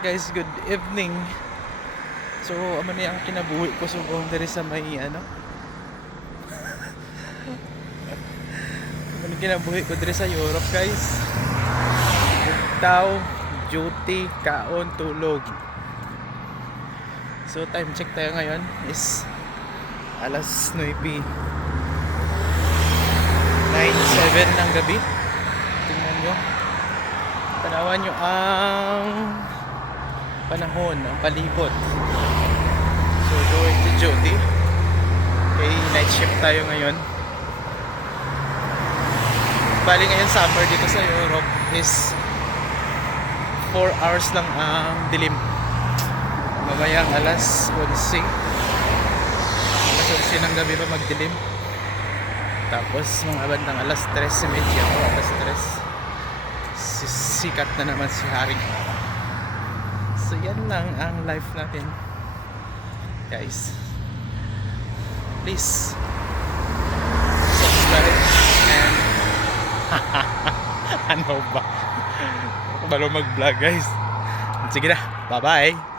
Hi guys, good evening. So, amo ni ang kinabuhi ko subong diri sa may ano. Amo ni kinabuhi ko diri sa Europe, guys. Bugtaw, duty, kaon, tulog. So, time check tayo ngayon is alas 9:07 ng gabi. Tingnan nyo. Tanawan nyo ang panahon, ang palibot. So, going to duty. Okay, night shift tayo ngayon. Bali ngayon summer dito sa Europe is 4 hours lang ang dilim. Mamayang alas 11. Alas 11 ng gabi pa magdilim. Tapos mga bandang alas 3:30 o alas 3. Sikat na naman si Haring. So yan lang ang life natin, guys. Please subscribe and ano ba? Balo mag vlog, guys. Sige na, bye bye.